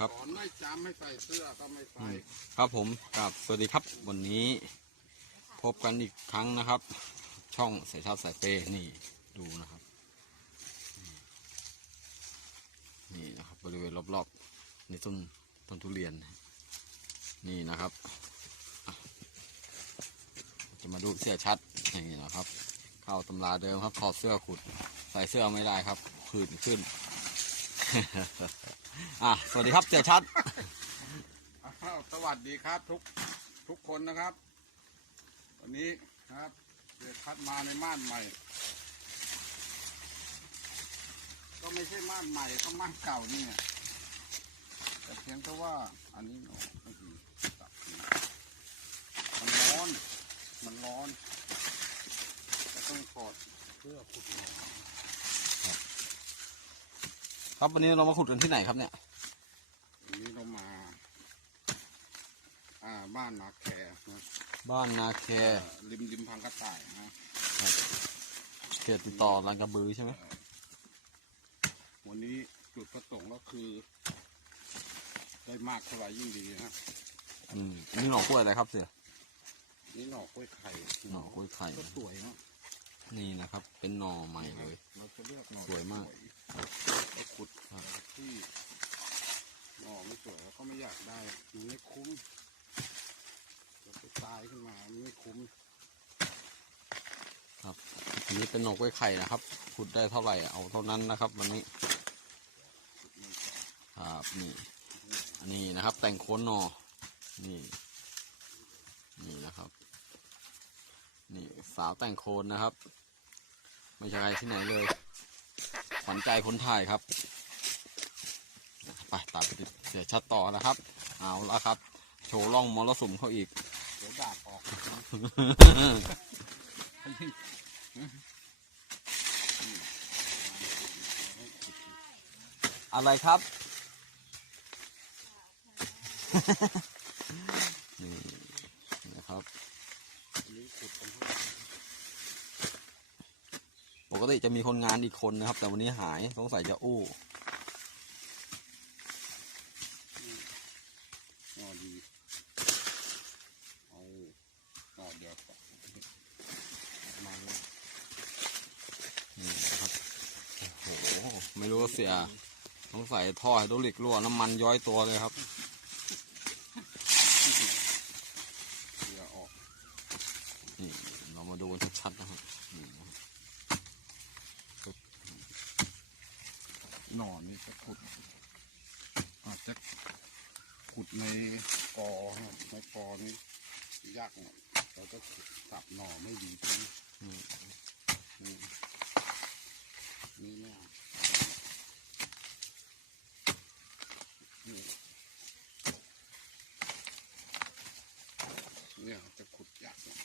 ครับ สอนไม่จำไม่ใส่เสื้อก็ไม่ใส่ครับผมกับสวัสดีครับวันนี้ พบกันอีกครั้งนะครับ ช่องสายชาติสายเปย์นี่ดูนะครับ นี่นะครับบริเวณรอบๆในต้นต้นทุเรียน นี่นะครับอะจะมาดูเสื้อชัดนี่นะครับ เข้าตำราเดิมครับถอดเสื้อขุด ใส่เสื้อไม่ได้ครับผื่นขึ้น อะสวัสดีครับเสื้อชัด อ้าวสวัสดีครับทุกทุกคนนะครับ วันนี้นะครับเดือคัดมาในม่านใหม่ ก็ไม่ใช่ม่านใหม่ก็ม่านเก่านี่แต่เพียงแต่ว่าอันนี้เนาะก็คือตัดทิ้งมันร้อน มันร้อนก็ต้องถอดเพื่อขุดลง ครับวันนี้เรามาขุดกันที่ไหนครับเนี่ยวันนี้เรามาอ่าบ้านนาแคนะบ้านนาแคเอ่อริมริมพังกระต่ายนะเขตติดต่อลังกระบือใช่ไหมวันนี้จุดประสงค์ก็คือ ได้มากเท่าไหร่ยิ่งดีนะอืมอันนี่หน่อกล้วยอะไรครับเสียนี่หน่อกล้วยไข่หน่อกล้วยไข่ก็สวยเนาะ นี่นะครับ เป็นหน่อใหม่เลย เราจะเลือกหน่อสวยมากก็ขุดที่หน่อไม่สวยแล้วก็ไม่อยากได้มันไม่คุ้มจะไปตายขึ้นมามันไม่คุ้มอันนี้เป็นหน่อกล้วยไข่นะครับ ขุดได้เท่าไหร่เอาเท่านั้นนะครับ วันนี้ ครับนี่อันนี้นะครับ แต่งโคนหน่อ นี่ นี่นะครับ นี่สาวแต่งโคนนะครับ ไม่ใช่ใครที่ไหนเลยขวัญใจคนถ่ายครับไปตามไปติดเสียชัดต่อนะครับ เอาละครับ โชว์ร่องมรสุมเขาอีกเดี๋ยวดาบออกอะไรครับ นี่นะครับ อันนี้ขุดกันเท่าไหร่ ป กติจะมีคนงานอีกคนนะครับ แต่วันนี้หายสงสัยจะอู้นอดีเอาหน่อเดียวก่อนมานี่นะครับโอ้โหไม่รู้ว่าเสียสงสัยท่อไฮดรอลิกรั่วน้ำมันย้อยตัวเลยครับ เดี๋ยวออก นี่เรามาดูกันชัดๆนะครับนี่นะครับ หน่อนี่จะขุดอาจจะขุดในกอในกอนี่ยากหน่อยเราก็ขุดสับหน่อไม่ดีที่นี่เนี่ยนี่เนี่ยจะขุดยากหน่อย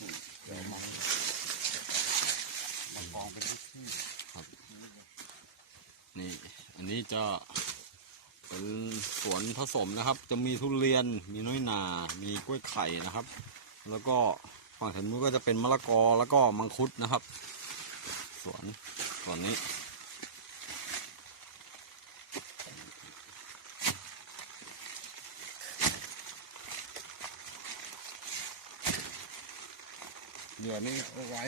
อืมเดี๋ยวมองมากองเป็นที่ นี่ อั นี้จะเป็นสวนผสมนะครับ จะมีทุเรียน มีน้อยนา มีกล้วยไข่นะครับ แล้วก็ฝั่งถนนก็จะเป็นมะละกอแล้วก็มังคุดนะครับ สวนสวนนี้เดี๋ยวนี้เอาไว้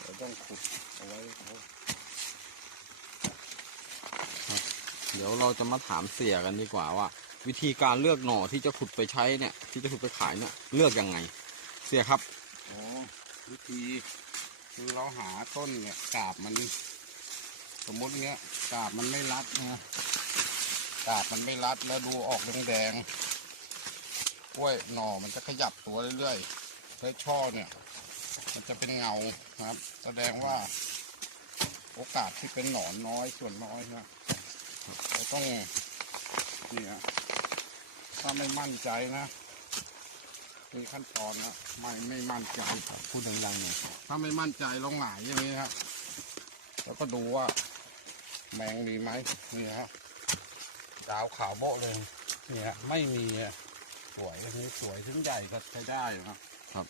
เดี๋ยวต้องขุดเอาไว้เขา เดี๋ยวเราจะมาถามเสียกันดีกว่าว่า วิธีการเลือกหน่อที่จะขุดไปใช้เนี่ย ที่จะขุดไปขายเนี่ยเลือกยังไง เสียครับอ๋อวิธีคือเราหาต้นเนี่ยกาบมัน สมมติเนี้ยกาบมันไม่รัดนะกาบมันไม่รัดแล้วดูออกแดงๆกล้วยหน่อมันจะขยับตัวเรื่อยๆแล้วช่อเนี่ย มันจะเป็นเงานะครับ แสดงว่าโอกาสที่เป็นหนอนน้อยส่วนน้อยนะ เราต้องเนี่ยถ้าไม่มั่นใจนะมีขั้นตอนนะไม่ไม่มั่นใจพูดดังๆหน่อยถ้าไม่มั่นใจลองหงายอย่างนี้ครับแล้วก็ดูว่า แมงมีไหมนี่ฮะดาวขาวโบ๊ะเลยเนี่ยไม่มีอะสวยอันนี้สวยถึงใหญ่ก็ใช้ได้นะครับครับ